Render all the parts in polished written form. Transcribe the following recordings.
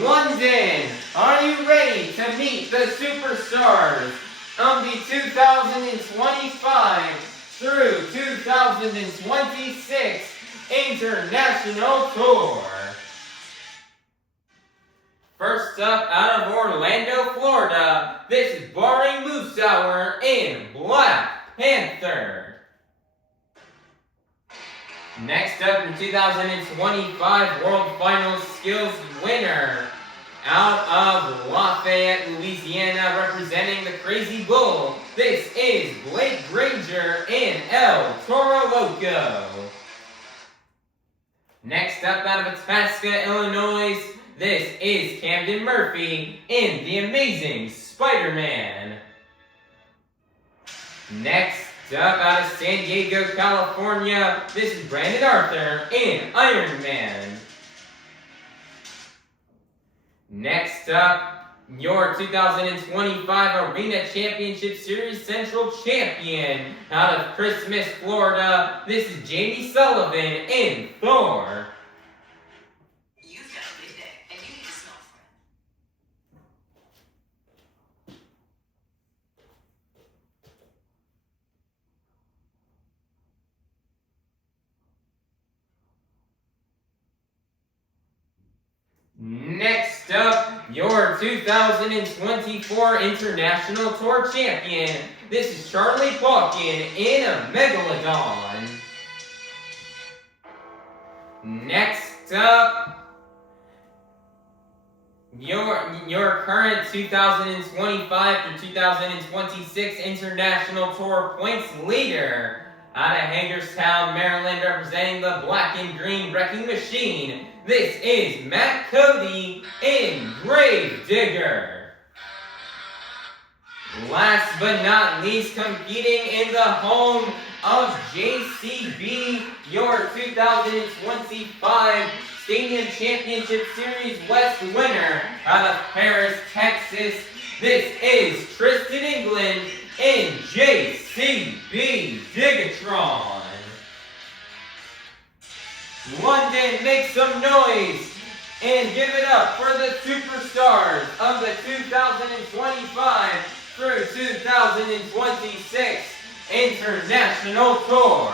London, are you ready to meet the superstars of the 2025 through 2026 International Tour? First up, out of Orlando, Florida, this is Bari Musawwir in Black Panther. Next up, in 2025 World Finals Skills winner, out of Lafayette, Louisiana, representing the Crazy Bull, this is Granger in Toro, Loco. Next up, out of Itasca, Illinois, this is Camden Murphy in The Amazing Spider-Man. Next up, out of San Diego, California, this is Brandon Arthur in Iron Man. Next up, your 2025 Arena Championship Series Central Champion, out of Christmas, Florida, this is Jamie Sullivan in Thor. Next up, your 2024 International Tour Champion. This is Charlie Pauken in a Megalodon. Next up, your current 2025 to 2026 International Tour points leader, out of Hagerstown, Maryland, representing the Black and Green Wrecking Machine, this is Matt Cody in Granger. Last but not least, competing in the home of JCB, your 2025 Stadium Championship Series West winner, out of Paris, Texas, this is Tristan England in JCB DIGatron. London, make some noise and give it up for the superstars of the 2025 through 2026 International Tour.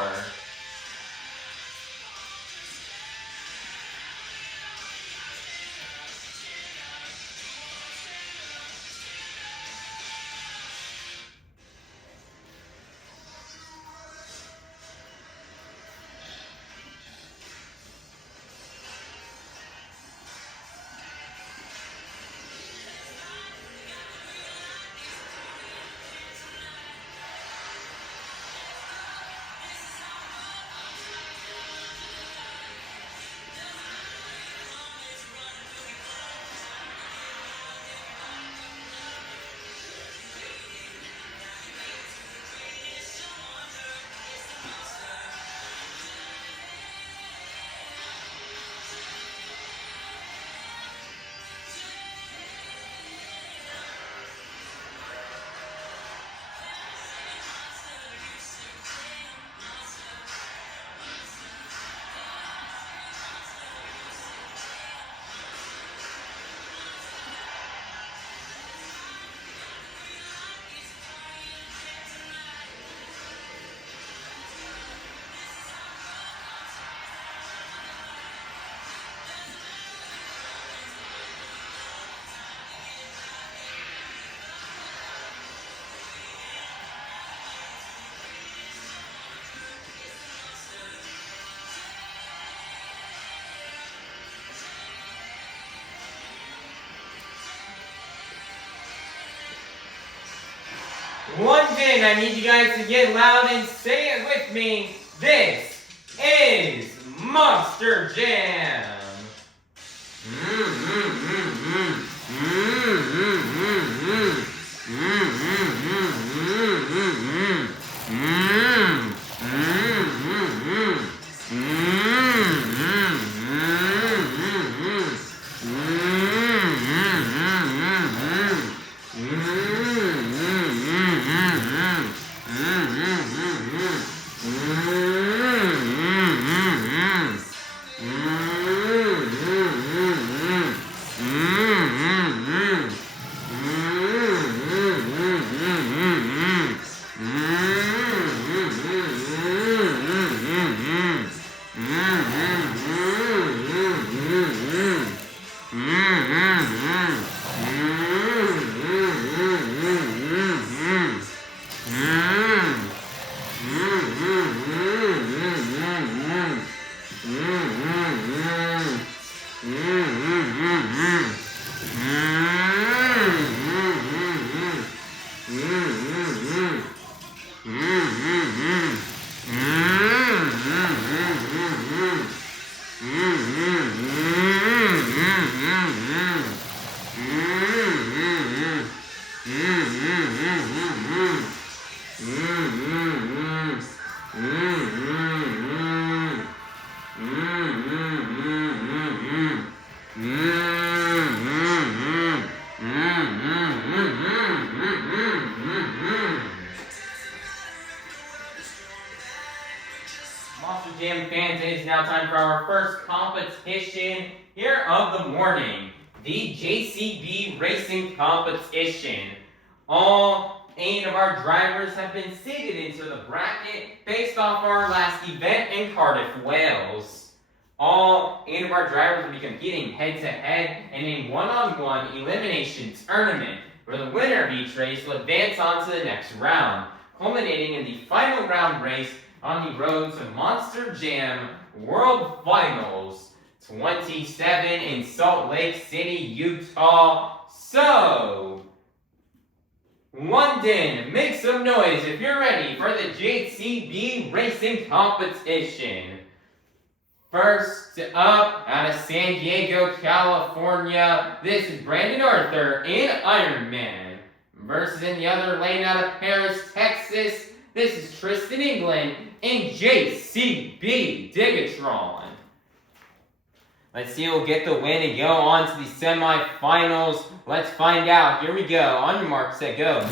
London, I need you guys to get loud and say it with me. This is Monster Jam. Monster Jam fans, it is now time for our first competition here of the morning, the JCB Racing Competition. All 8 of our drivers have been seated into the bracket based off our last event in Cardiff, Wales. All 8 of our drivers will be competing head-to-head in a one-on-one elimination tournament, where the winner of each race will advance on to the next round, culminating in the final round race on the road to Monster Jam World Finals 27 in Salt Lake City, Utah. So, London, make some noise if you're ready for the JCB Racing Competition. First up, out of San Diego, California, this is Brandon Arthur in Ironman. Versus in the other lane out of Paris, Texas, this is Tristan, England in JCB DIGatron. Let's see who'll get the win and go on to the semifinals. Let's find out. Here we go. On your mark, set, go.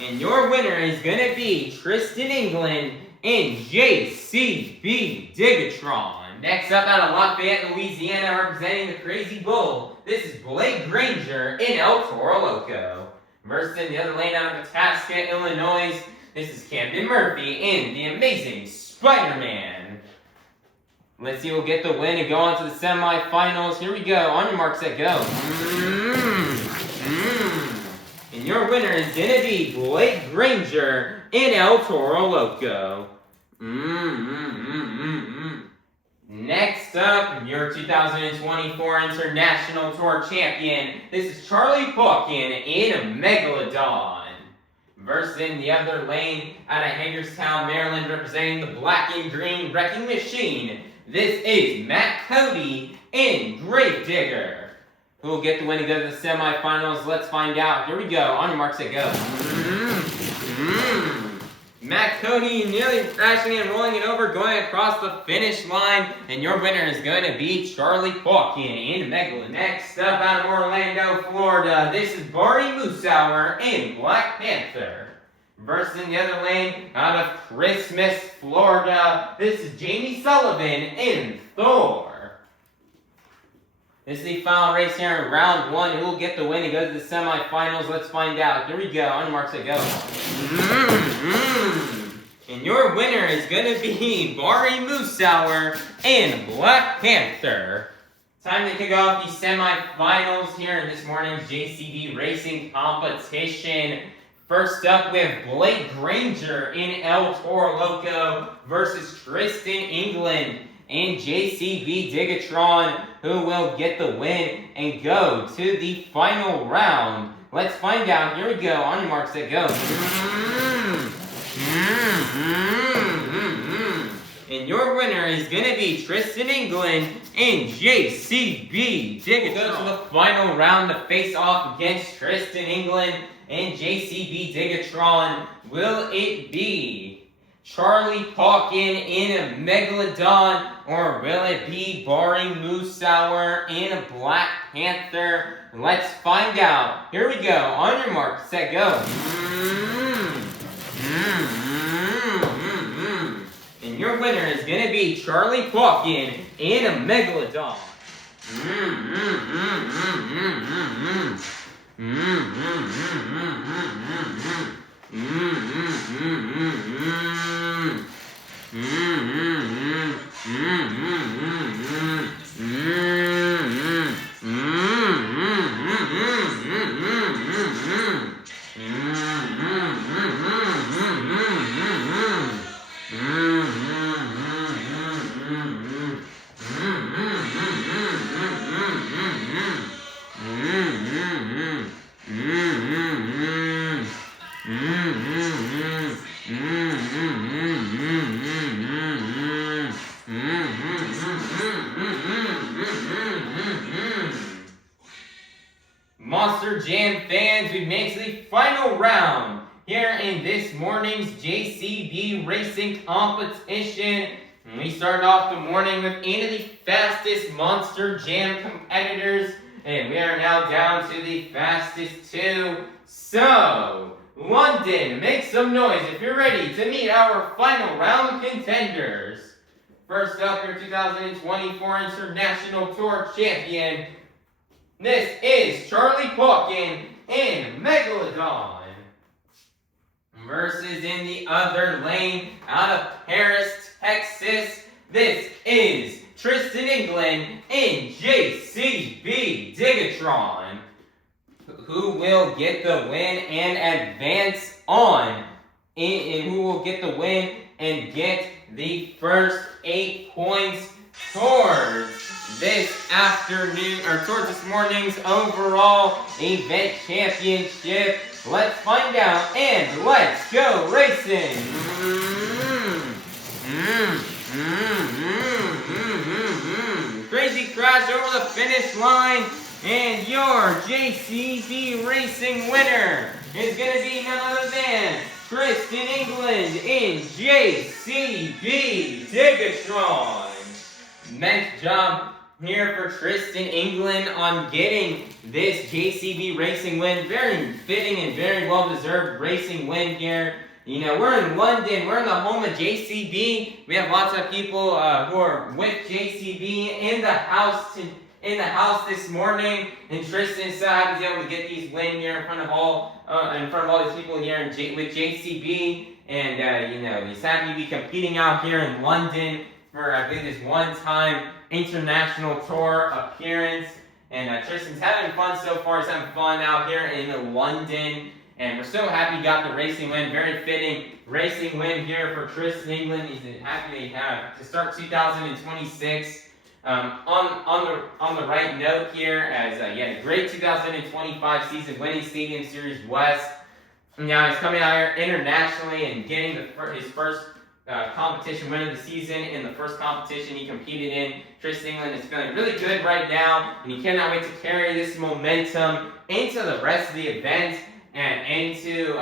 And your winner is going to be Tristan, England in JCB DIGatron. Next up, out of Lafayette, Louisiana, representing the Crazy Bull, this is Granger in Toro, Loco. Versus in the other lane out of Itasca, Illinois, this is Camden Murphy in the Amazing Spider-Man. Let's see who'll get the win and go on to the semifinals. Here we go. On your mark, set, go. And your winner is going to be Granger in Toro, Loco. Next up, your 2024 International Tour Champion, this is Charlie Pauken in Megalodon. Versus in the other lane, out of Hagerstown, Maryland, representing the Black and Green Wrecking Machine, this is Matt Cody in Gravedigger. Who will get the win and go to the semifinals? Let's find out. Here we go. On your mark, set, go. Matt Cody nearly crashing and rolling it over, going across the finish line, and your winner is going to be Charlie Pauken in Megalodon. Next up, out of Orlando, Florida, this is Bari Musawwir in Black Panther. Versus in the other lane, out of Christmas, Florida, this is Jamie Sullivan in Thor. This is the final race here in round 1. Who will get the win and go to the semifinals? Let's find out. Here we go. On your mark, set, go. And your winner is going to be Bari Musawwir in Black Panther. Time to kick off the semifinals here in this morning's JCB Racing Competition. First up, we have Granger in Toro Loco versus Tristan, England and JCB DIGatron, who will get the win and go to the final round. Let's find out. Here we go. On your marks, set, go. And your winner is going to be Tristan England and JCB DIGatron. We'll go to the final round to face off against Tristan England and JCB DIGatron. Will it be Charlie Pauken in a Megalodon, or will it be Bari Musawwir in a Black Panther? Let's find out. Here we go. On your mark, set, go. And your winner is going to be Charlie Pauken in a Megalodon. Monster Jam fans, we make the final round here in this morning's JCB racing competition. And we started off the morning with 8 of the fastest Monster Jam competitors, and we are now down to the fastest 2. So, London, make some noise if you're ready to meet our final round contenders. First up, your 2024 International Tour champion. This is Charlie Pauken in Megalodon. Versus in the other lane, out of Paris, Texas, this is Tristan England in JCB DIGatron. Who will get the win and advance on? And who will get the win and get the first 8 points towards this afternoon, or towards this morning's overall event championship? Let's find out, and let's go racing! Crazy crash over the finish line, and your JCB racing winner is going to be none other than Tristan England in JCB DIGatron. Nice job here for Tristan England on getting this JCB racing win. Very fitting and very well-deserved racing win here. You know, we're in London. We're in the home of JCB. We have lots of people who are with JCB in the house this morning. And Tristan so happy to be able to get these win here in front of all these people here with JCB. And you know, he's happy to be competing out here in London for, I believe, this one-time international tour appearance. And Tristan's having fun so far. He's having fun out here in London. And we're so happy he got the racing win. Very fitting racing win here for Tristan England. He's happy to start 2026 on the right note here, as he had a great 2025 season, winning Stadium Series West. Now he's coming out here internationally and getting his first competition win of the season in the first competition he competed in. Tristan England is feeling really good right now, and he cannot wait to carry this momentum into the rest of the event and into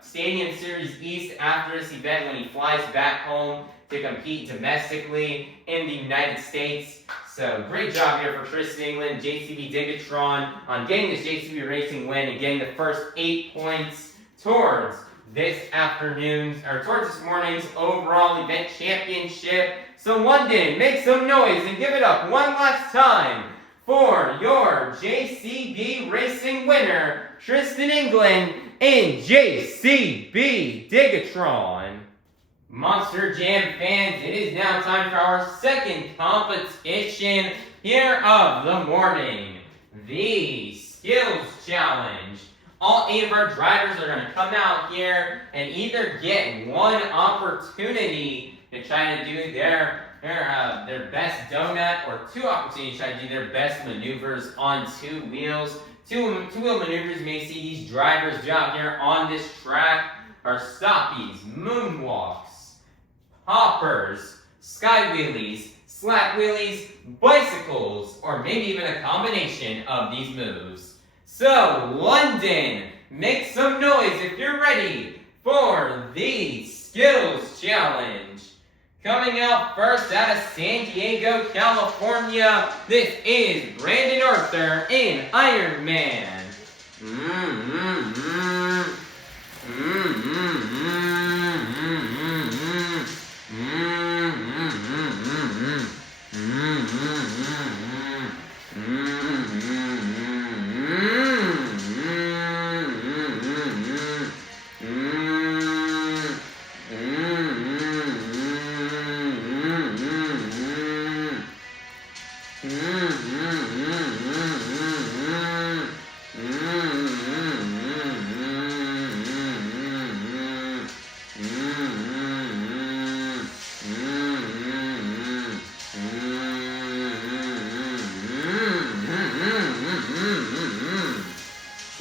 Stadium Series East after this event when he flies back home to compete domestically in the United States. So great job here for Tristan England, JCB DIGatron, on getting this JCB racing win and getting the first 8 points towards this morning's overall event championship. So London, make some noise and give it up one last time for your JCB racing winner, Tristan England in JCB DIGatron. Monster Jam fans, it is now time for our second competition here of the morning, the Skills Challenge. All 8 of our drivers are going to come out here and either get one opportunity to try to do their their best donut, or 2 opportunities to try to do their best maneuvers on 2 wheels. Two-wheel maneuvers you may see these drivers do out here on this track are stoppies, moonwalks, hoppers, sky wheelies, slat wheelies, bicycles, or maybe even a combination of these moves. So, London, make some noise if you're ready for the Skills Challenge. Coming out first out of San Diego, California, this is Brandon Arthur in Iron Man.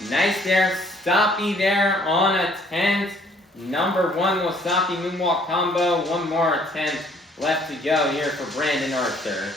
Nice there, stoppy there on attempt. Number 1 Wasabi Moonwalk combo. One more attempt left to go here for Brandon Arthur.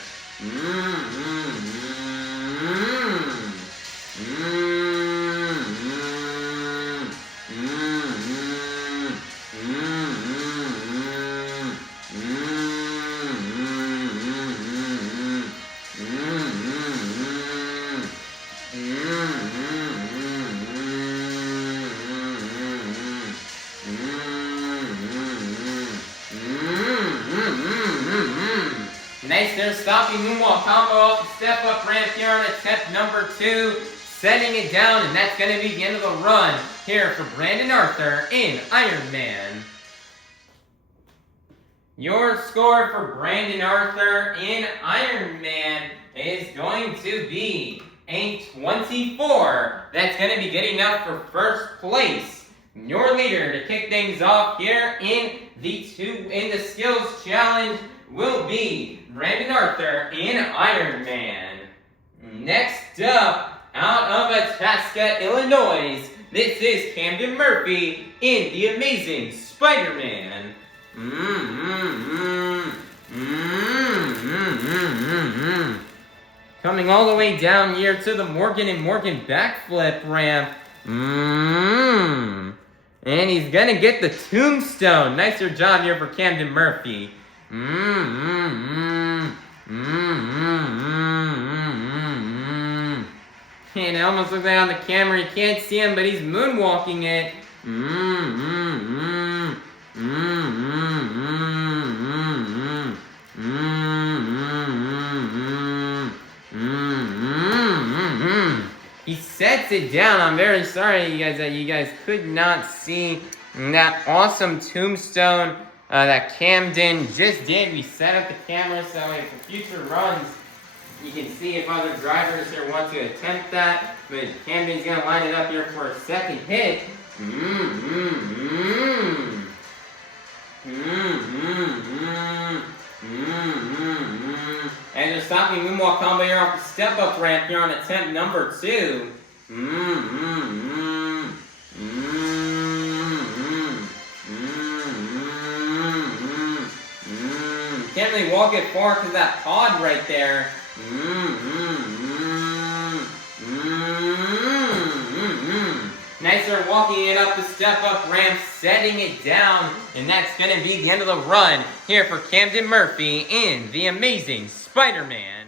Nice there, stopping moonwalk combo off the step up ramp here on attempt number 2. Setting it down, and that's going to be the end of the run here for Brandon Arthur in Iron Man. Your score for Brandon Arthur in Iron Man is going to be a 24. That's going to be good enough for first place. Your leader to kick things off here in the Skills Challenge will be Brandon Arthur in Iron Man. Next up, out of Itasca, Illinois, this is Camden Murphy in The Amazing Spider-Man. Coming all the way down here to the Morgan and Morgan backflip ramp. And he's gonna get the tombstone. Nicer job here for Camden Murphy. And it almost looks like on the camera you can't see him, but he's moonwalking it. He sets it down. I'm very sorry, you guys, that you guys could not see that awesome tombstone that Camden just did. We set up the camera so way for future runs you can see if other drivers here want to attempt that. But Camden's gonna line it up here for a second hit. And they're stopping moonwalk combo here off the step-up ramp here on attempt number 2. Can't really walk it far because that pod right there. Nicer walking it up the step-up ramp, setting it down, and that's going to be the end of the run here for Camden Murphy in The Amazing Spider-Man.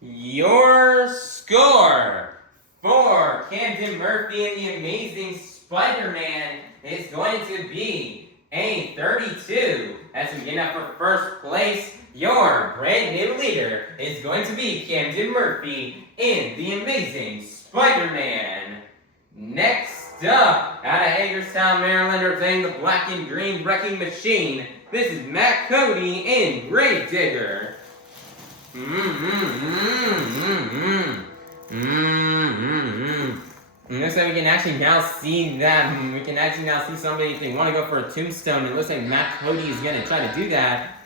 Your score for Camden Murphy in The Amazing Spider-Man is going to be a 32. That's good enough for first place. Your brand new leader is going to be Camden Murphy in The Amazing Spider-Man. Next up, out of Hagerstown, Maryland, representing the Black and Green Wrecking Machine, this is Matt Cody in Granger. Looks like we can actually now see that. We can actually now see somebody if they want to go for a tombstone. It looks like Matt Cody is going to try to do that.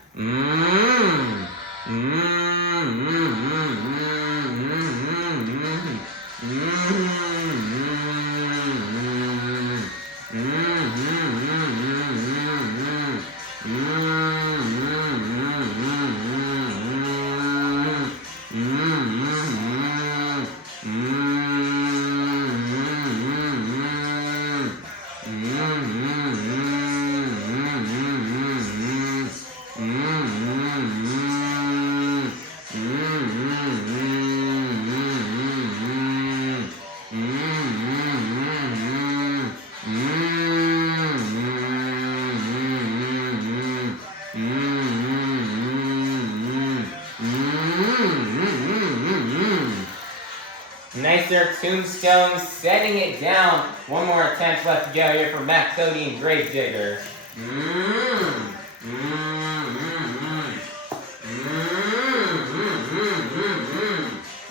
Nice there, Tombstone, setting it down. One more attempt left to go here for Matt, Cody, and Gravedigger.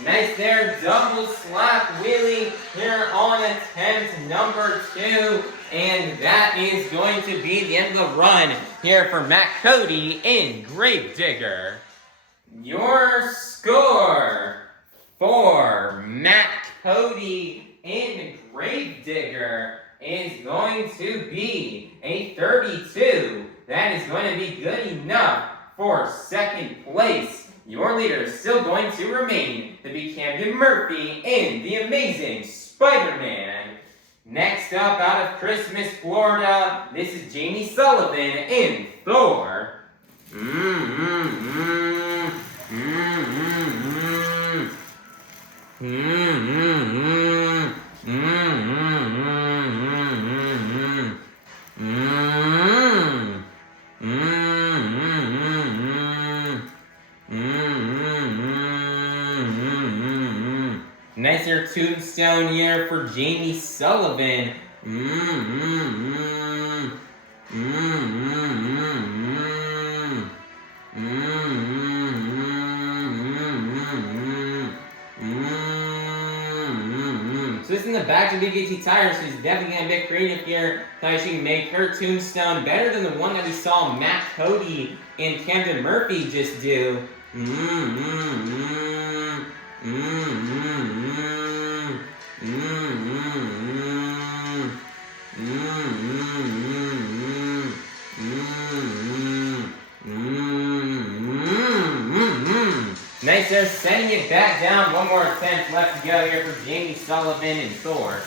Nice there, double slap wheelie here on attempt number 2. And that is going to be the end of the run here for Matt, Cody, and Gravedigger. Your score for Matt, Cody, and Gravedigger is going to be a 32. That is going to be good enough for second place. Your leader is still going to remain to be Camden Murphy and the amazing Spider-Man. Next up, out of Christmas, Florida, this is Jamie Sullivan and Thor. Nice here, Tombstone here for Jamie Sullivan. So this is in the back to DIGatron tires, so she's definitely gonna be creative here. Thought she can make her Tombstone better than the one that we saw Matt, Cody, and Camden Murphy just do. Nice there, sending it back down. One more attempt left to go here for Jamie Sullivan and Thor.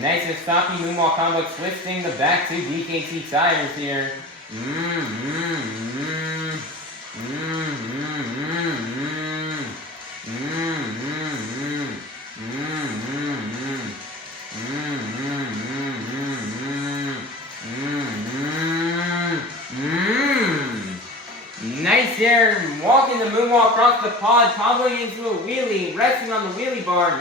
Nice and stopping moonwalk combo, twisting the back to DIGatron tires here. Nice here, walking the moonwalk across the pod, comboing into a wheelie, resting on the wheelie bar.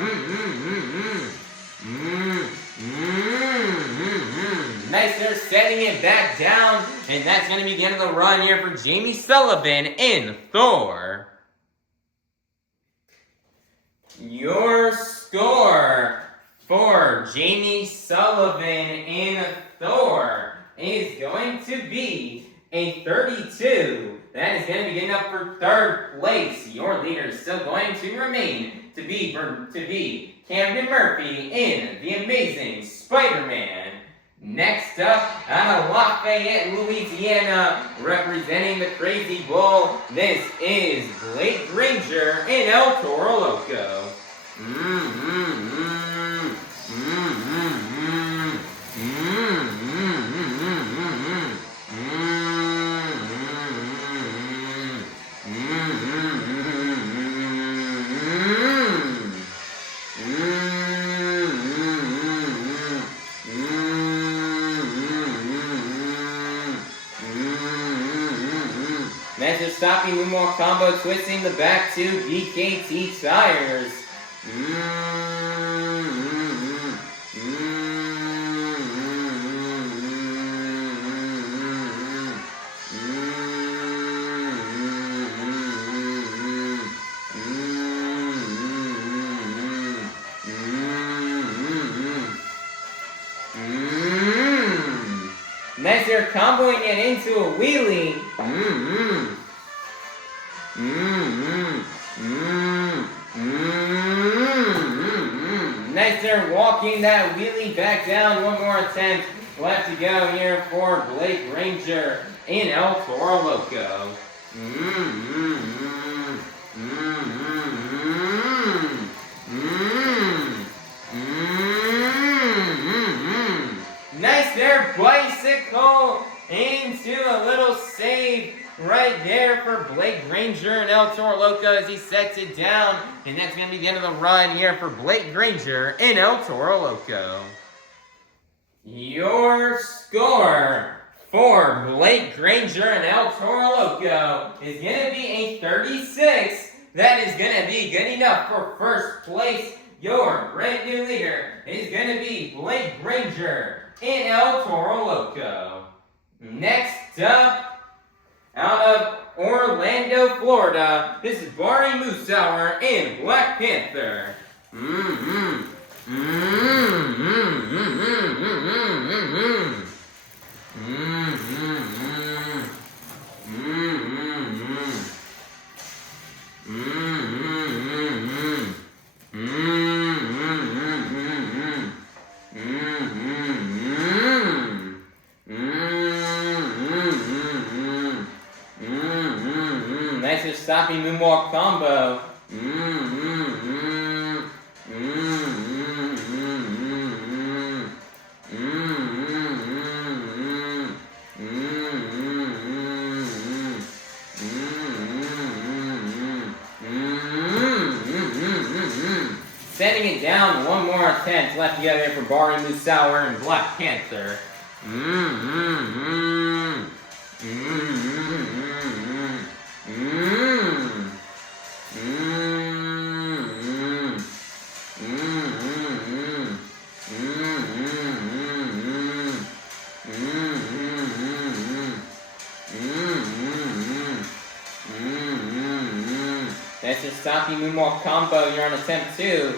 Nice there, setting it back down, and that's going to be the end of the run here for Jamie Sullivan and Thor. Your score for Jamie Sullivan and Thor is going to be a 32. That is going to be good enough for third place. Your leader is still going to remain to be Camden Murphy and the amazing Spider-Man. Next up, out of Lafayette, Louisiana, representing the Crazy Bull, this is Granger and El Toro Loco. Nice and stopping moonwalk combo, twisting the back to DIGatron tires. Nice there, comboing it into a wheelie. Nice there, walking that wheelie back down. One more attempt left to go here for Granger in El Toro Loco. Nice there, bicycle into a little save right there for Granger and El Toro Loco as he sets it down. And that's going to be the end of the run here for Granger and El Toro Loco. Your score for Granger and El Toro Loco is going to be a 36. That is going to be good enough for first place. Your brand new leader is going to be Granger in El Toro Loco. Next up, out of Orlando, Florida, this is Bari Musawwir in Black Panther. Nice stopping moonwalk combo. Setting it down, one more attempt left together for Bari Musawwir and Black Panther. That's your stopping moonwalk combo. You're on attempt 2.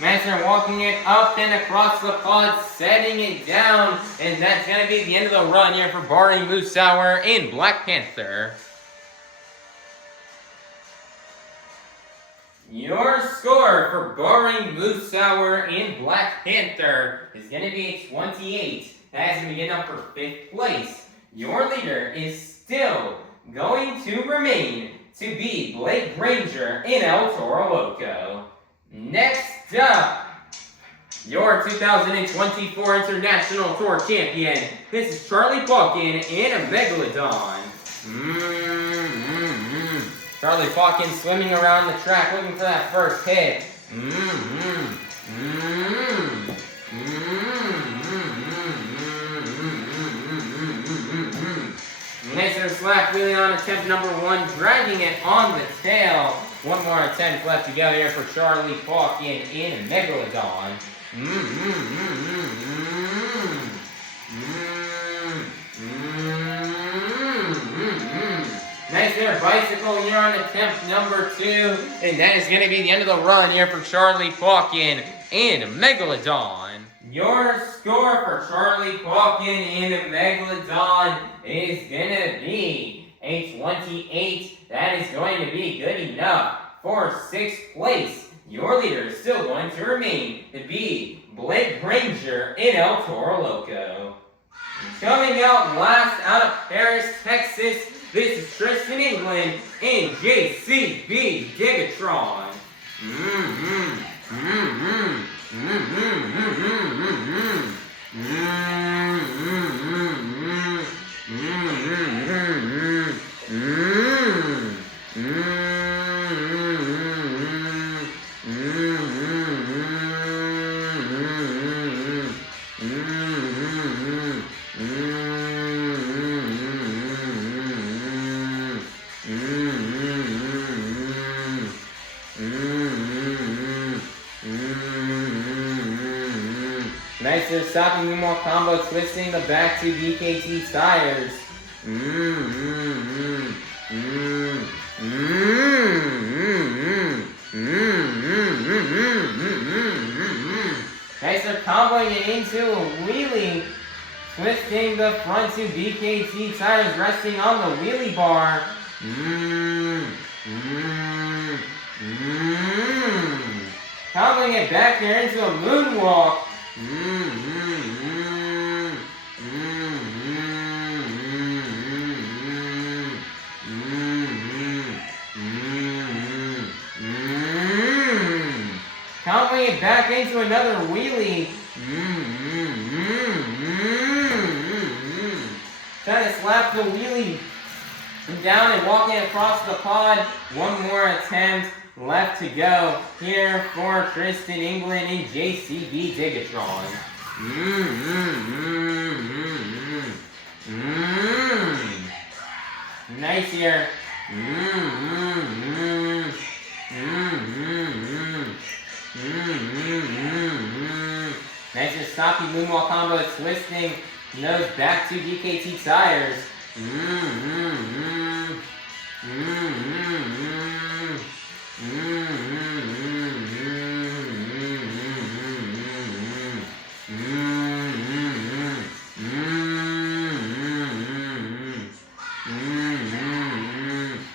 Master walking it up and across the pod, setting it down, and that's going to be the end of the run here for Bari Musawwir in Black Panther. Your score for Bari Musawwir in Black Panther is going to be a 28. That is going to be good enough for 5th place. Your leader is still going to remain to be Granger in El Toro Loco. Next up, your 2024 International Tour Champion. This is Charlie Pauken in a Megalodon. Charlie Pauken swimming around the track looking for that first hit. Nice slack wheeling on attempt number 1, dragging it on the tail. One more attempt left to go here for Charlie Pauken in Megalodon. Nice there, bicycle. You're on attempt number 2, and that is going to be the end of the run here for Charlie Pauken in Megalodon. Your score for Charlie Pauken in Megalodon is going to be a 28. That is going to be good enough for 6th place. Your leader is still going to remain to be Granger in El Toro Loco. Coming out last out of Paris, Texas, this is Tristan, England in JCB DIGatron. Nice there, stopping moonwalk combo, twisting the back to DKT tires. into a wheelie, twisting the front two BKT tires, resting on the wheelie bar. Toggling it back here into a moonwalk. Toggling it back into another wheelie. Trying to slap the wheelie down and walking across the pod. One more attempt left to go here for Tristan England and JCB DIGatron. Nice here. Nice stocky moonwalk combo, twisting nose back to DKT tires.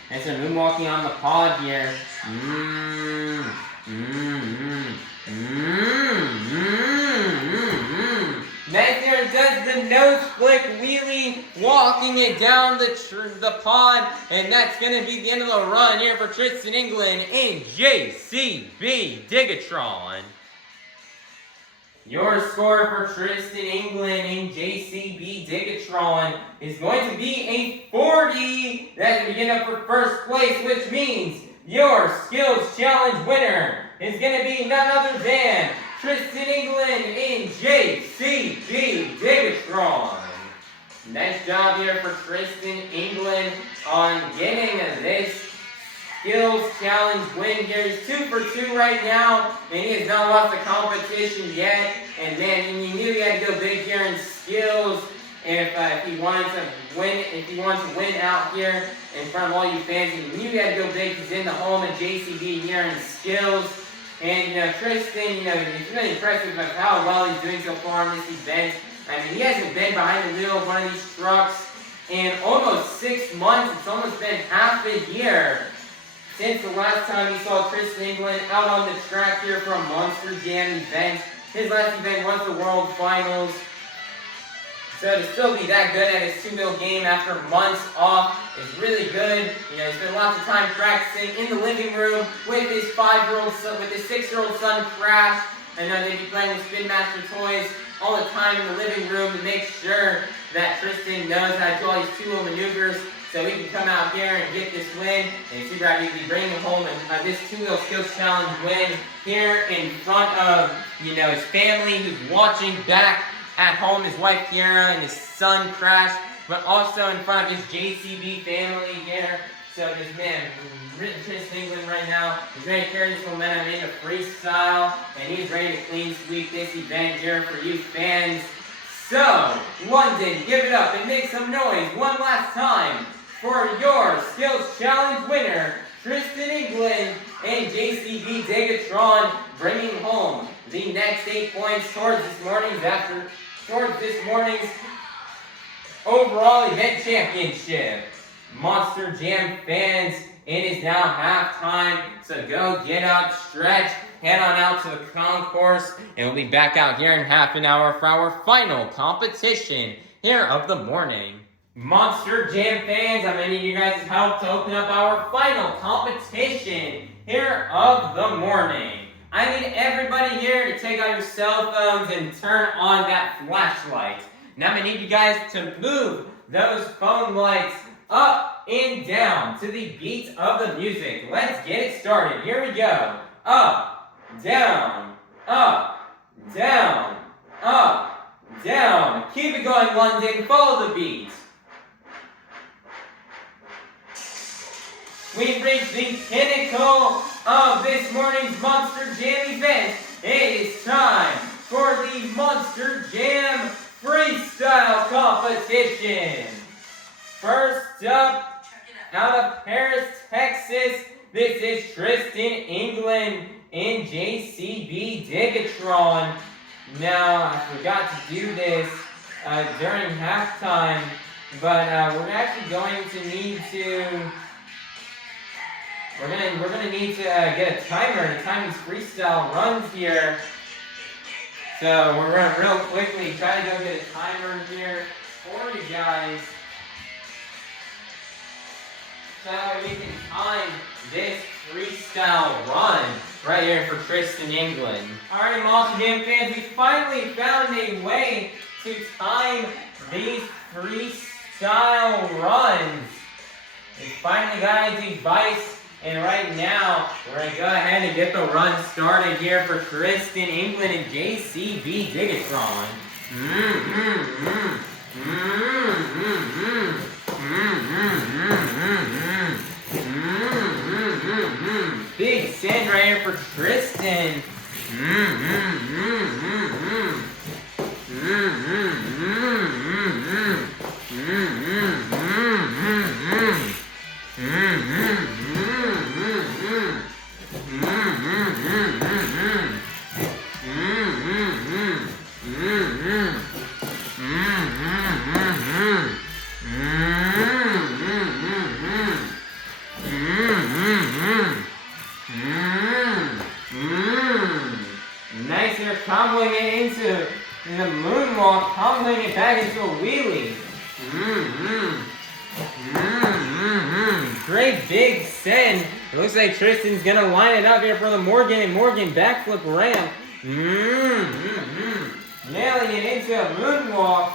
Nice moonwalking on the pod here. Nice here, does the nose flick wheelie, walking it down the pod, and that's going to be the end of the run here for Tristan England and JCB DIGatron. Your score for Tristan England and JCB DIGatron is going to be a 40. That's going to get up for first place, which means your Skills Challenge winner is going to be none other than Tristan England and JCB DIGatron. Nice job here for Tristan England on getting this Skills Challenge win here. He's 2 for 2 right now, and he has not lost the competition yet. And man, you knew he had to go big here in skills if he wanted to win out here in front of all you fans. He knew he had to go big. He's in the home of JCB here in skills. And, Tristan, it's really impressive about how well he's doing so far in this event. I mean, he hasn't been behind the wheel of one of these trucks in almost 6 months. It's almost been half a year since the last time you saw Tristan England out on the track here for a Monster Jam event. His last event was the World Finals. So to still be that good at his two-wheel game after months off is really good. He spent lots of time practicing in the living room with his 5-year-old son, with his 6-year-old son Crash. And they'd be playing with Spin Master toys all the time in the living room to make sure that Tristan knows how to do all these two-wheel maneuvers so he can come out here and get this win. And super happy to be bringing home this two-wheel skills challenge win here in front of his family who's watching back at home, his wife Kiara and his son Crash, but also in front of his JCB family here. So this man, Tristan England right now, he's ready to carry this momentum into freestyle, and he's ready to clean sweep this event here for you fans. So, London, give it up and make some noise one last time for your Skills Challenge winner, Tristan England and JCB DIGatron, bringing home the next 8 points towards this morning's overall event championship. Monster Jam fans, it is now halftime, so go get out, stretch, head on out to the concourse, and we'll be back out here in half an hour for our final competition here of the morning. Monster Jam fans, I'm going to need you guys' help to open up our final competition here of the morning. I need everybody here to take out your cell phones and turn on that flashlight. Now I'm going to need you guys to move those phone lights up and down to the beat of the music. Let's get it started. Here we go. Up, down, up, down, up, down. Keep it going, London. Follow the beat. We've reached the pinnacle of this morning's Monster Jam event. It is time for the Monster Jam Freestyle Competition. First up, out of Paris, Texas, this is Tristan England and JCB DIGatron. Now, I forgot to do this during halftime, but we're actually going to need to. We're gonna need to get a timer to time these freestyle runs here. So we're gonna real quickly try to go get a timer here for you guys, so we can time this freestyle run right here for Tristan, England. Alright, Monster Jam fans, we finally found a way to time these freestyle runs. We finally got a device, and right now we're going to go ahead and get the run started here for Tristan, England and JCB DIGatron. Big send right here for Tristan. Nice here, comboing it into the moonwalk, comboing it back into a wheelie. Great big send. It looks like Tristan's gonna line it up here for the Morgan and Morgan backflip ramp. Nailing it into a moonwalk.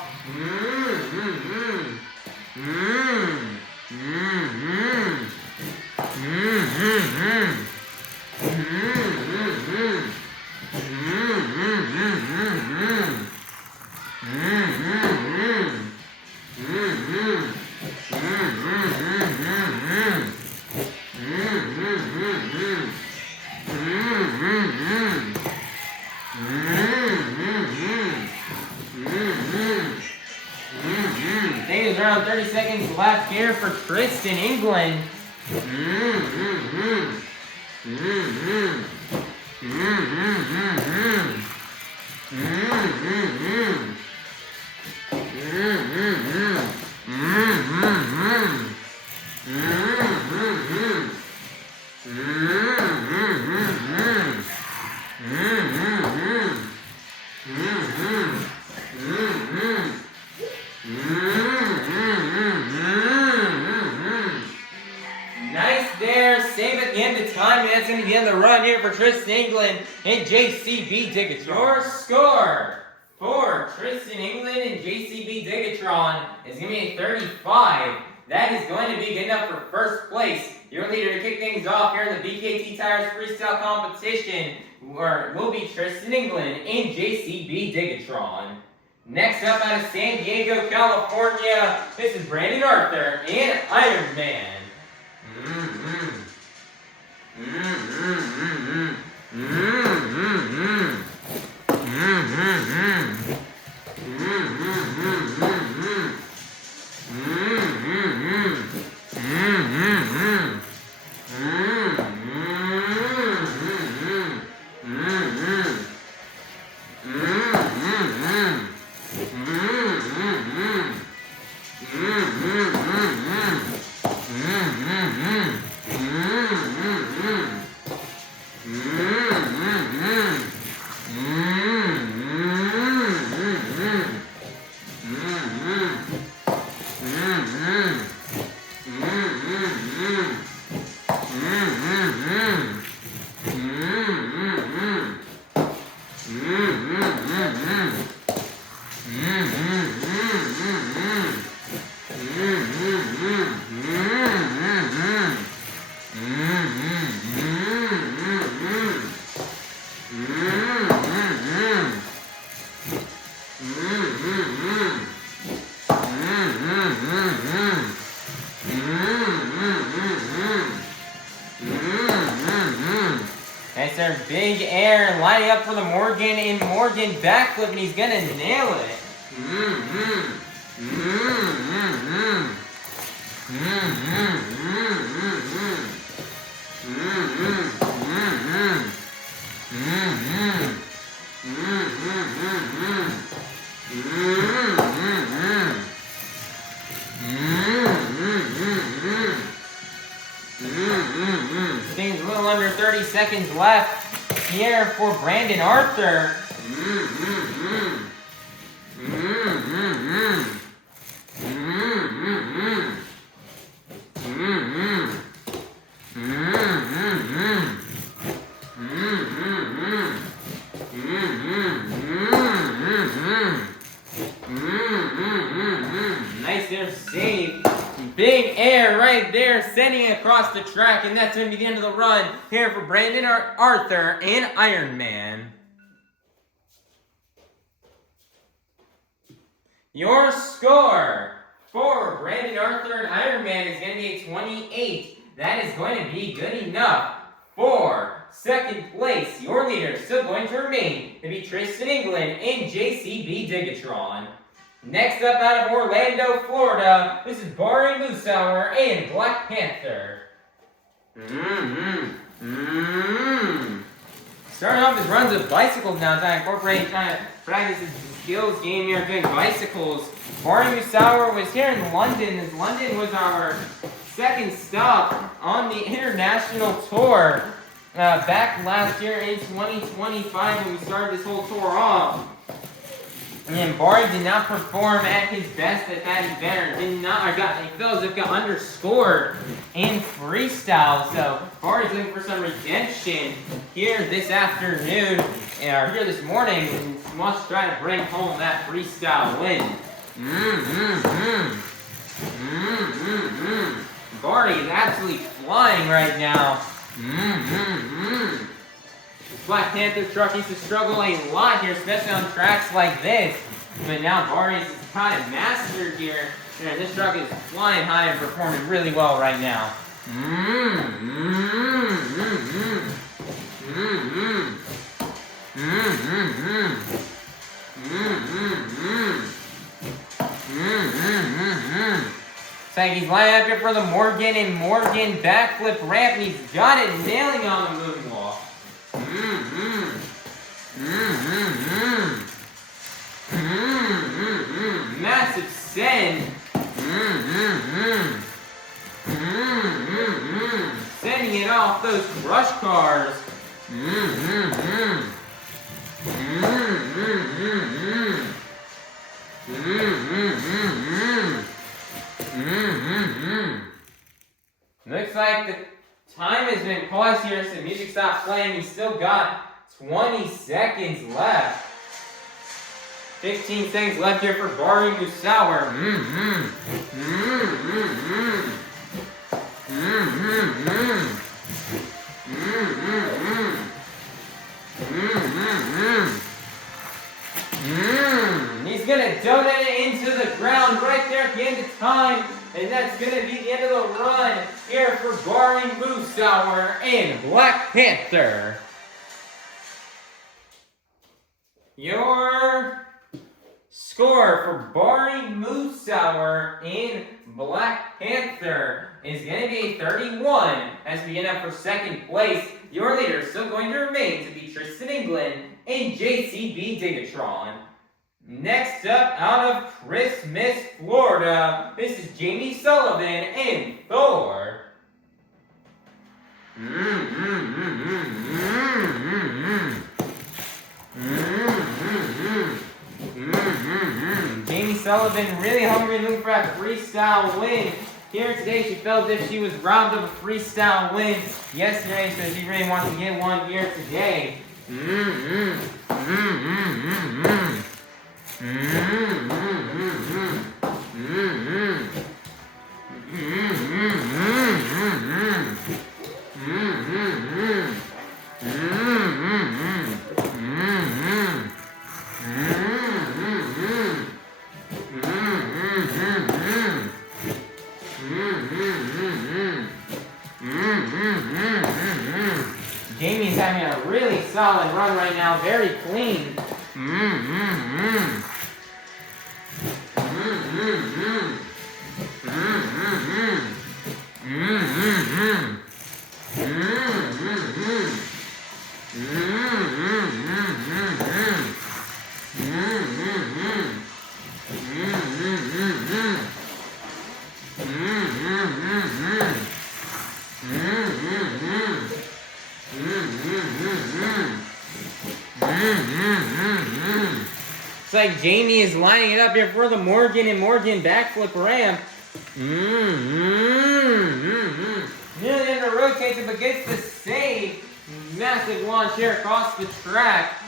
I think it's around 30 seconds left here for Tristan, England. Nice there, save at the end of time, and that's going to be the end of the run here for Tristan, England and JCB DIGatron. Your score for Tristan, England and JCB DIGatron is going to be a 35. That is going to be good enough for first place. Your leader to kick things off here in the BKT Tires Freestyle Competition will be Tristan, England and JCB DIGatron. Next up out of San Diego, California, this is Brandon Arthur and Iron Man. Nice there, big air, lining up for the Morgan and Morgan backflip, and he's gonna nail it. Stands a little under 30 seconds left here for Brandon Arthur. Nice air save. Big air right there, sending it across the track, and that's going to be the end of the run here for Brandon Arthur and Ironman. Your score for Brandon Arthur and Ironman is going to be a 28. That is going to be good enough for second place. Your leader is still going to remain to be Tristan England in JCB DIGatron. Next up out of Orlando, Florida, this is Bari Musawwir and Black Panther. Starting off his runs with bicycles now, trying to incorporate, trying to practice his skills game here doing bicycles. Bari Musawwir was here in London, as London was our second stop on the international tour back last year in 2025 when we started this whole tour off. And Bari did not perform at his best at that event. He felt as if got underscored in freestyle. So Bari's looking for some redemption here this afternoon, or here this morning, and wants to try to bring home that freestyle win. Bari is absolutely flying right now. Black Panther truck used to struggle a lot here, especially on tracks like this. But now Bari's kind of mastered here. And this truck is flying high and performing really well right now. Looks like he's lining up here for the Morgan and Morgan backflip ramp, and he's got it, nailing on the moonwalk. Massive send. Sending it off those crush cars. Looks like the time has been paused here, so the music stopped playing. He's still got 20 seconds left. 15 seconds left here for Bari Musawwir. He's gonna donate it into the ground right there at the end of time, and that's gonna be the end of the run here for Bari Musawwir and Black Panther. Your score for Bari Musawwir and Black Panther is going to be 31 as we end up for second place. Your leader is still going to remain to be Tristan England in JCB DIGatron. Next up, out of Christmas, Florida, this is Jamie Sullivan and Thor. Jamie Sullivan really hungry, looking for a freestyle win. Here today, she felt as if she was robbed of a freestyle win yesterday, so she really wants to get one here today. Jamie's having a really solid run right now, very clean. Looks like Jamie is lining it up here for the Morgan and Morgan backflip ramp. Nearly able to rotate it, but gets the save. Massive launch here across the track.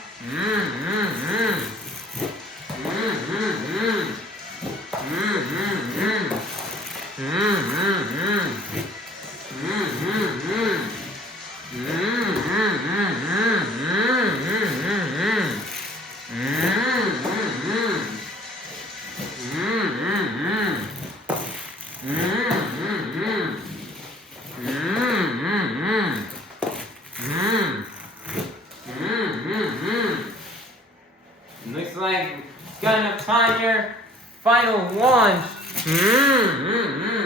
Looks like it's got enough time here. Final launch.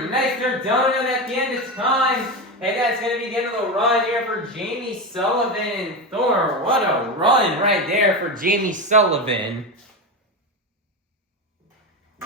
Nice donut at the end of time. And that's going to be the end of the run here for Jamie Sullivan and Thor. What a run right there for Jamie Sullivan.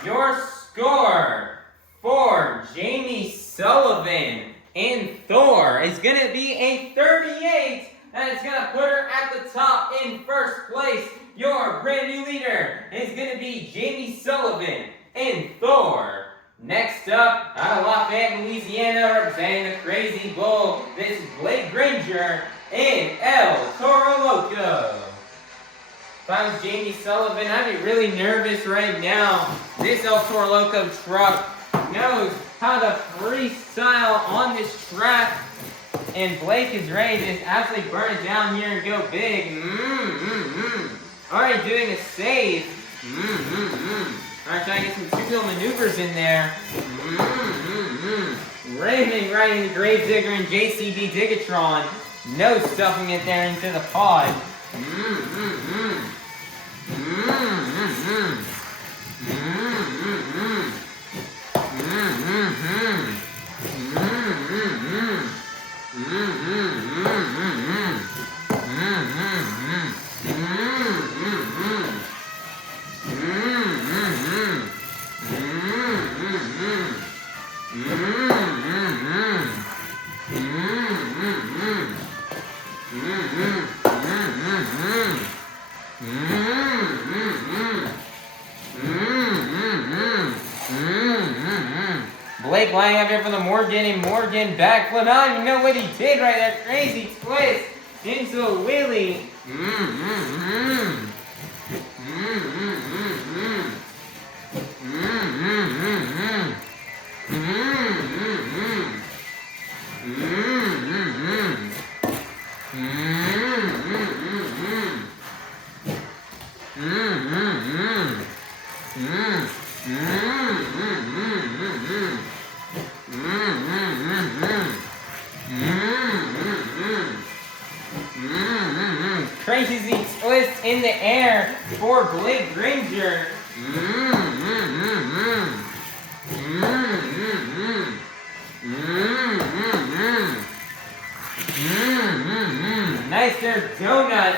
Your score for Jamie Sullivan and Thor is going to be a 38. And it's going to put her at the top in first place. Your brand new leader is going to be Jamie Sullivan and Thor. Next up, out of Lafayette, Louisiana, representing the Crazy Bull, this is Granger and Toro Loco. If I was Jamie Sullivan, I'd be really nervous right now. This Toro Loco truck knows how to freestyle on this track. And Blake is ready to just absolutely burn it down here and go big. Already doing a save. Alright, trying to get some two-wheel maneuvers in there. Raving right into Gravedigger and JCB DIGatron. No stuffing it there into the pod. Blake lining up here for the Morgan and Morgan backflip. I don't even know what he did right there. Crazy twist into a wheelie. Crazy twist in the air for Blake Granger. Nice there, donut.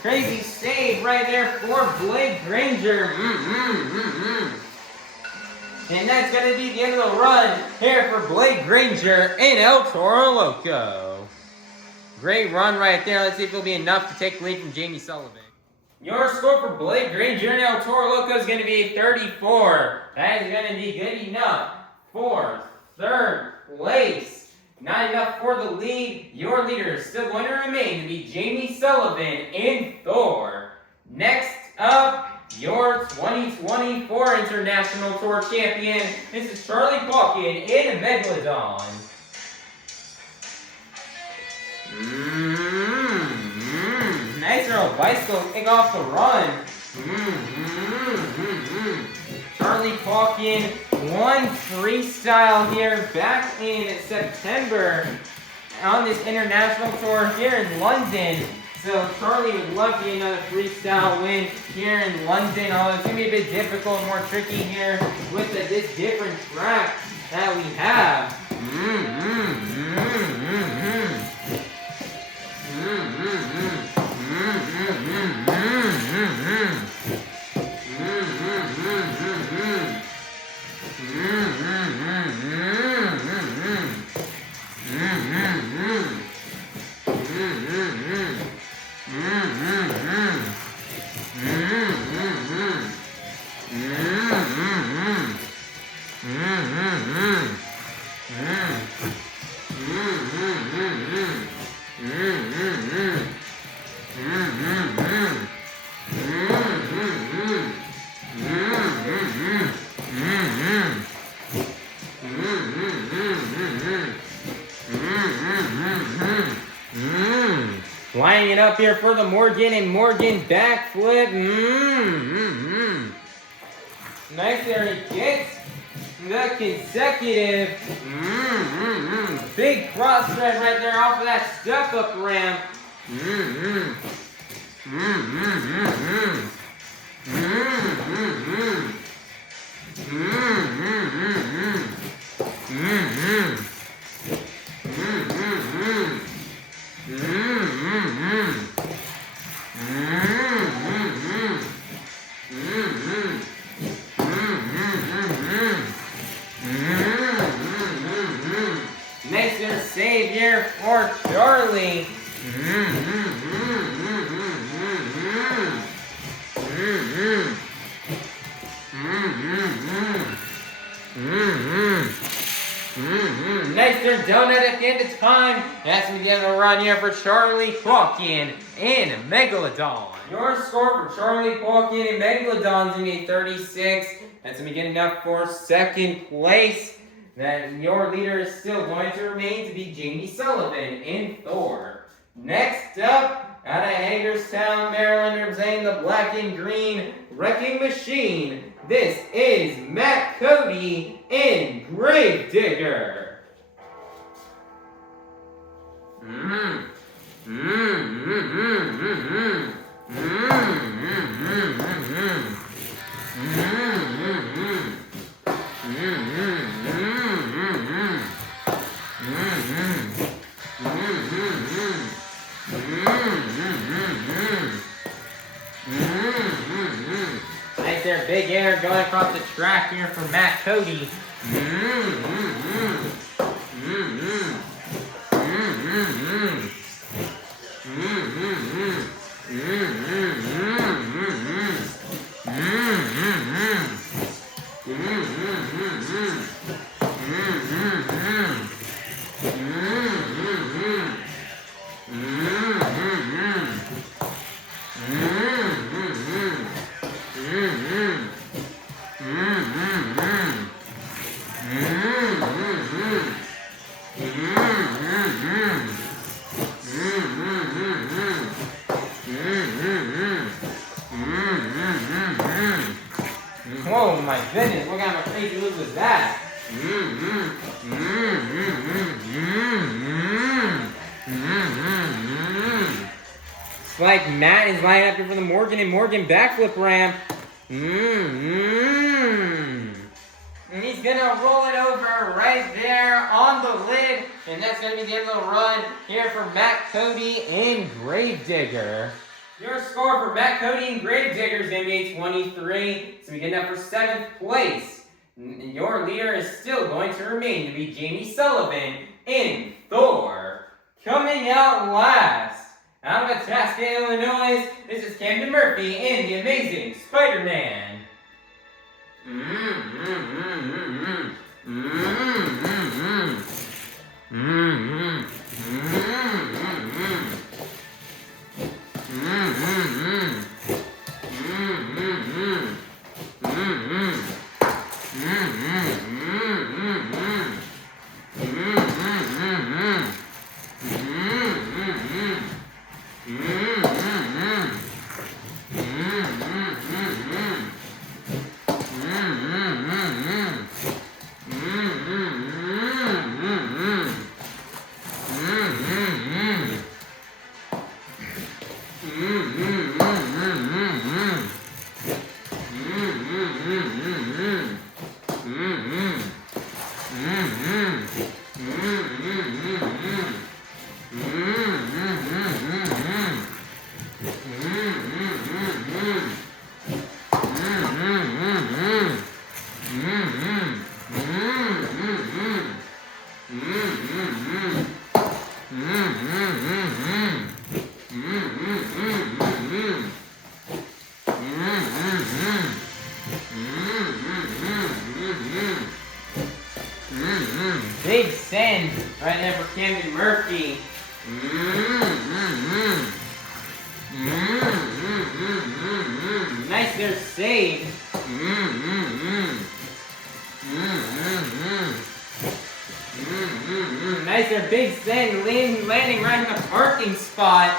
Crazy save right there for Blake Granger. And that's going to be the end of the run here for Blake Granger and Toro Loco. Great run right there. Let's see if it'll be enough to take the lead from Jamie Sullivan. Your score for Blake Granger and Toro Loco is going to be 34. That is going to be good enough for third place. Not enough for the lead. Your leader is still going to remain to be Jamie Sullivan and Thor. Next up, your 2024 International Tour Champion. This is Charlie Pauken in Megalodon. Nice little bicycle kick off the run. Charlie Pauken won freestyle here back in September on this international tour here in London. So Charlie would love to get another freestyle win here in London, although it's going to be a bit difficult and more tricky here with this different track that we have. Tying it up here for the Morgan and Morgan backflip. Nice there, he gets the consecutive. Big cross thread right there off of that step up ramp. Nice there save here for Charlie. Nice there donut at the end of time. That's going to get a run here for Charlie Pauken and Megalodon. Your score for Charlie Pauken and Megalodon is going to be 36. That's going to be good enough for second place. That your leader is still going to remain to be Jamie Sullivan in Thor. Next up, out of Hagerstown, Maryland, representing the black and green wrecking machine, this is Matt Cody in Gravedigger. Nice there, big air going across the track here for Matt Cody. Oh my goodness, what kind of a crazy look was that? It's like Matt is lining up here for the Morgan and Morgan backflip ramp. And he's gonna roll it over right there on the lid. And that's gonna be the end of the run here for Matt Cody in Gravedigger. Your score for Matt Cody and Gravedigger is going to be 23. So we get up for 7th place. And your leader is still going to remain to be Jamie Sullivan in Thor. Coming out last, out of Itasca, Illinois, this is Camden Murphy in The Amazing Spider-Man. Big send right there for Camden Murphy. Nice there save. Nice there big send landing right in the parking spot.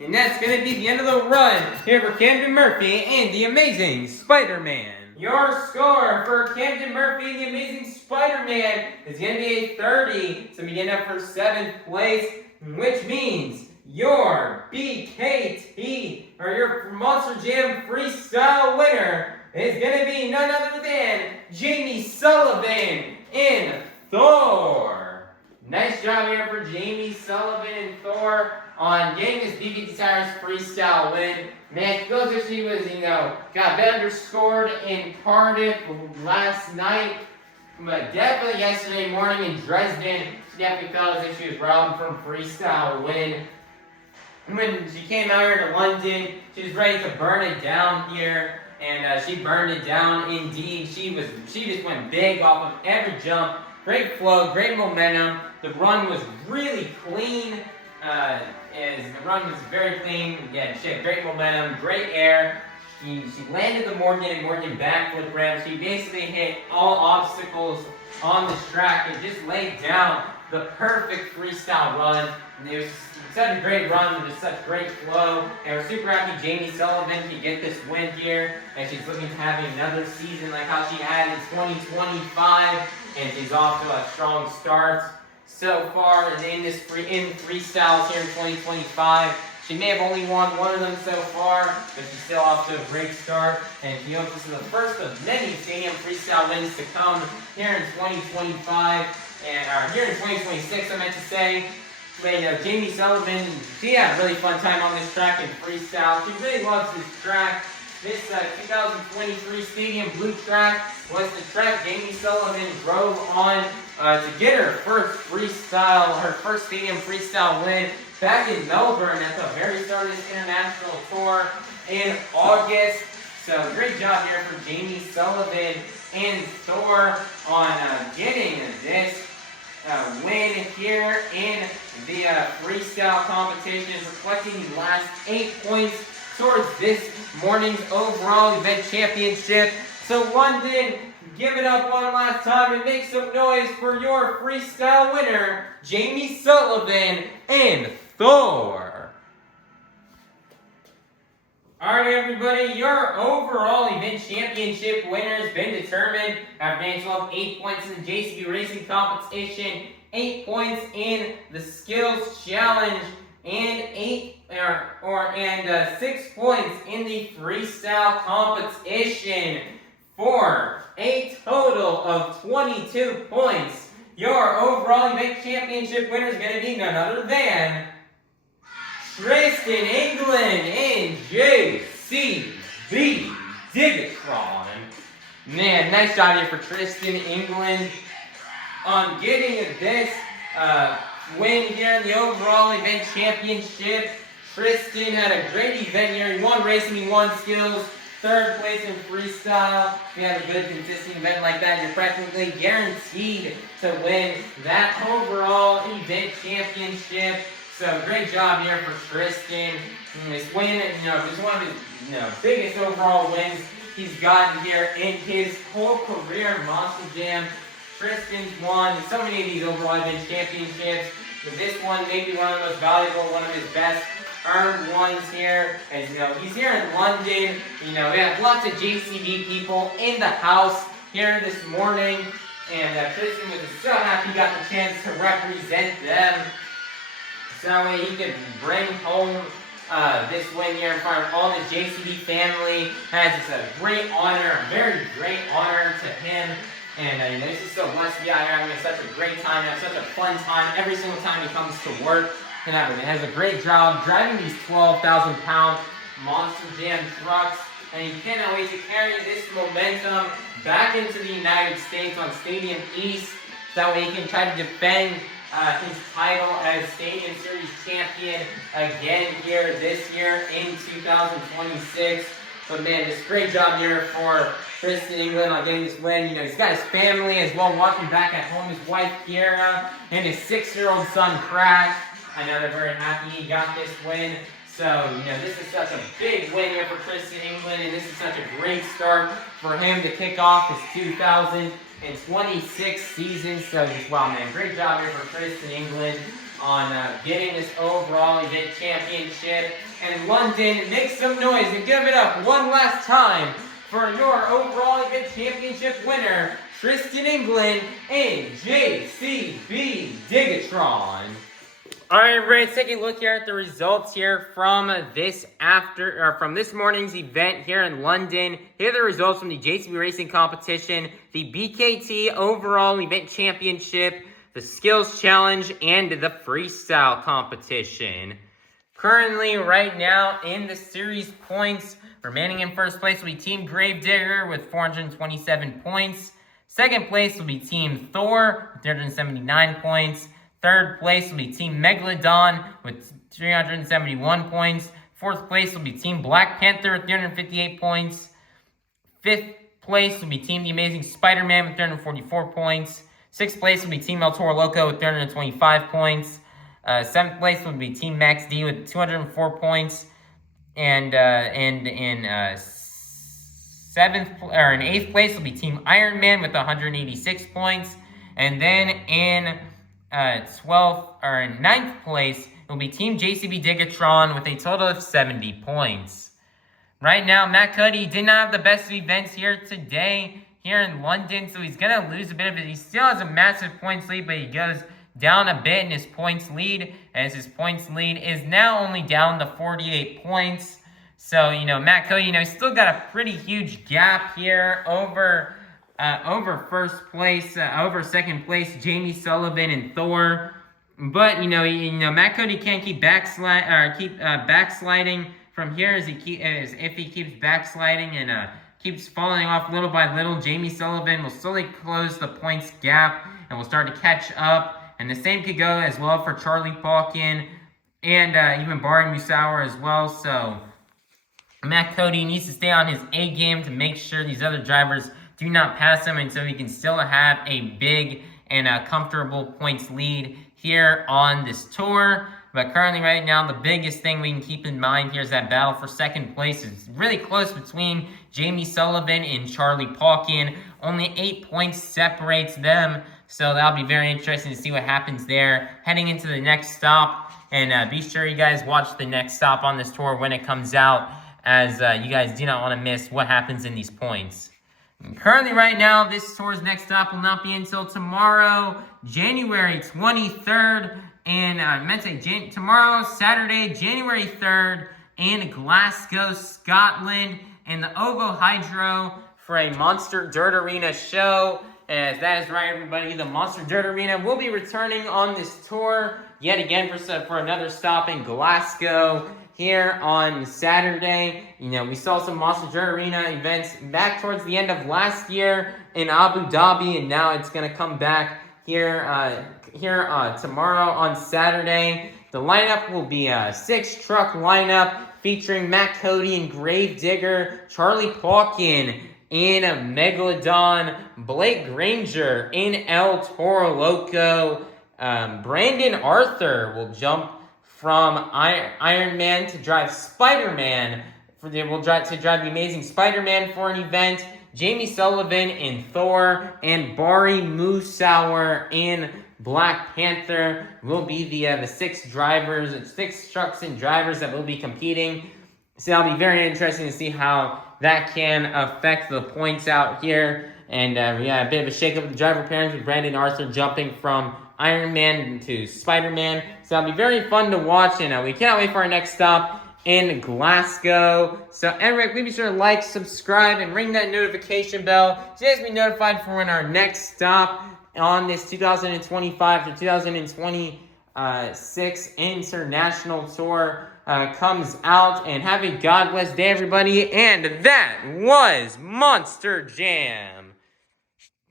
And that's going to be the end of the run here for Camden Murphy and the Amazing Spider-Man. Your score for Camden Murphy and the Amazing Spider-Man is going to be a 30. So we end up for 7th place, which means your BKT, or your Monster Jam Freestyle winner, is going to be none other than Jamie Sullivan in Thor. Nice job here for Jamie Sullivan and Thor on getting this BKT Tires Freestyle win. Man, it feels like she was, got a bit underscored in Cardiff last night, but definitely yesterday morning in Dresden, she definitely felt as if she was robbed from freestyle win. When she came out here to London, she was ready to burn it down here, and she burned it down indeed. She just went big off of every jump. Great flow, great momentum. The run was really clean. The run was very clean. Again, she had great momentum, great air. She landed the Morgan and Morgan backflip ramp. She basically hit all obstacles on this track and just laid down the perfect freestyle run. And it was such a great run with just such great flow. And we're super happy Jamie Sullivan could get this win here. And she's looking to have another season like how she had in 2025. And she's off to a strong start so far in freestyles here in 2025. She may have only won one of them so far, but she's still off to a great start. And she hopes this is the first of many stadium freestyle wins to come here in 2025, and here in 2026, I meant to say. But, Jamie Sullivan, she had a really fun time on this track in freestyle. She really loves this track. This 2023 Stadium Blue track was the track Jamie Sullivan drove on to get her first Stadium Freestyle win back in Melbourne at the very start of this international tour in August. So great job here for Jamie Sullivan and Thor on getting this win here in the freestyle competition, reflecting the last 8 points towards this morning's overall event championship. So London, give it up one last time and make some noise for your freestyle winner, Jamie Sullivan and Thor. Alright everybody, your overall event championship winner has been determined after getting 8 points in the JCB Racing competition, 8 points in the Skills Challenge, and 6 points in the freestyle competition for a total of 22 points. Your overall event championship winner is going to be none other than Tristan England and JCB DIGatron. Man, nice job here for Tristan England on getting this win here in the overall event championship. Tristan had a great event here. He won racing, he won skills, 3rd place in freestyle. If you have a good, consistent event like that, you're practically guaranteed to win that overall event championship. So great job here for Tristan. This win, is one of his biggest overall wins he's gotten here in his whole career in Monster Jam. Tristan's won so many of these overall event championships, but this one may be one of the most valuable, one of his best earned ones here. As he's here in London. We have lots of JCB people in the house here this morning, and Tristan was so happy he got the chance to represent them. So that way he could bring home this win here in front of all the JCB family. It's a great honor, a very great honor to him. And he's just so blessed to be out here having such a great time, have such a fun time every single time he comes to work. And has a great job driving these 12,000-pound Monster Jam trucks. and he cannot wait to carry this momentum back into the United States on Stadium East, so that way he can try to defend his title as Stadium Series champion again here this year in 2026. But man, just great job here for Tristan England on getting this win. You know, he's got his family as well watching back at home, his wife Kiera and his 6-year-old son Crash. I know they're very happy he got this win. So, you know, this is such a big win here for Tristan England, and this is such a great start for him to kick off his 2026 season. So, just wow, man, great job here for Tristan England on getting this overall event championship. And London, make some noise and give it up one last time for your overall event championship winner, Tristan England and JCB DIGatron. Alright, let's take a look here at the results here from this morning's event here in London. Here are the results from the JCB Racing Competition, the BKT Overall Event Championship, the Skills Challenge, and the Freestyle Competition. Currently, right now, in the series points, remaining in first place will be Team Gravedigger with 427 points. Second place will be Team Thor with 379 points. Third place will be Team Megalodon with 371 points. Fourth place will be Team Black Panther with 358 points. Fifth place will be Team The Amazing Spider-Man with 344 points. Sixth place will be Team Toro Loco with 325 points. Seventh place will be Team Max D with 204 points. And in eighth place will be Team Iron Man with 186 points. And then in ninth place, it will be Team JCB DIGatron with a total of 70 points. Right now, Matt Cody did not have the best of events here today, here in London, so he's going to lose a bit of it. He still has a massive points lead, but he goes down a bit in his points lead, as his points lead is now only down to 48 points. So, you know, Matt Cody, you know, he's still got a pretty huge gap here over first place, over second place, Jamie Sullivan and Thor. But you know, Matt Cody can't keep backsliding from here if he keeps backsliding and keeps falling off little by little. Jamie Sullivan will slowly close the points gap and will start to catch up. And the same could go as well for Charlie Pauken and even Bari Musawwir as well. So Matt Cody needs to stay on his A game to make sure these other drivers do not pass him, and so he can still have a big and comfortable points lead here on this tour. But currently right now, the biggest thing we can keep in mind here is that battle for second place is really close between Jamie Sullivan and Charlie Pauken. Only 8 points separates them, so that'll be very interesting to see what happens there heading into the next stop. And be sure you guys watch the next stop on this tour when it comes out, as you guys do not want to miss what happens in these points. Currently, right now, this tour's next stop will not be until tomorrow, January 23rd, and I meant to say tomorrow, Saturday, January 3rd, in Glasgow, Scotland, in the Ovo Hydro for a Monster Dirt Arena show. As that is right, everybody, the Monster Dirt Arena will be returning on this tour yet again for another stop in Glasgow. Here on Saturday, you know, we saw some Monster Dirt Arena events back towards the end of last year in Abu Dhabi, and now it's going to come back here tomorrow on Saturday. The lineup will be a 6-truck lineup featuring Matt Cody and Gravedigger, Charlie Pauken in Megalodon, Blake Granger in Toro Loco, Brandon Arthur will jump from Iron Man to drive Spider-Man. Will drive the Amazing Spider-Man for an event. Jamie Sullivan in Thor and Bari Musawwir in Black Panther will be the 6 trucks and drivers that will be competing. So that'll be very interesting to see how that can affect the points out here. And a bit of a shake-up of the driver pairings with Brandon Arthur jumping from Iron Man to Spider-Man. So that'll be very fun to watch, and we cannot wait for our next stop in Glasgow. So anyway, please be sure to like, subscribe, and ring that notification bell so you guys be notified for when our next stop on this 2025 to 2026 international tour comes out. And have a God bless day, everybody. And that was Monster Jam.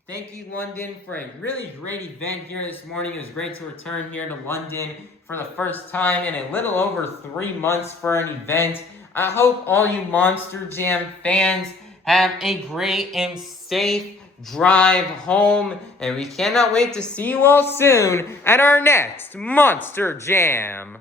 Thank you, London, for a really great event here this morning. It was great to return here to London for the first time in a little over 3 months for an event. I hope all you Monster Jam fans have a great and safe drive home. And we cannot wait to see you all soon at our next Monster Jam.